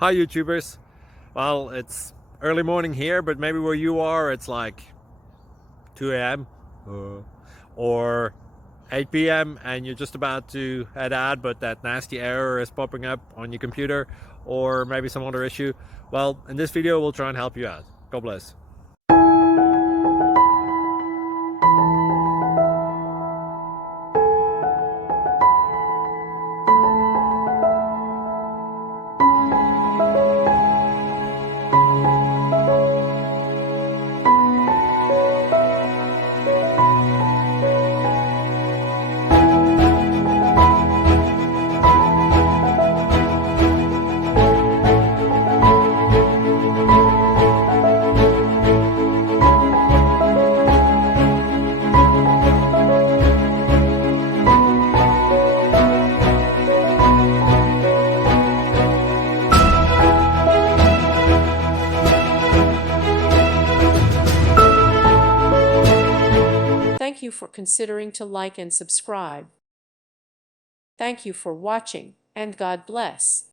Hi YouTubers. Well, it's early morning here, but maybe where you are it's like 2 a.m. or 8 p.m. and you're just about to head out, but that nasty error is popping up on your computer, or maybe some other issue. Well, in this video we'll try and help you out. God bless. Thank you for considering to like and subscribe. Thank you for watching, and God bless.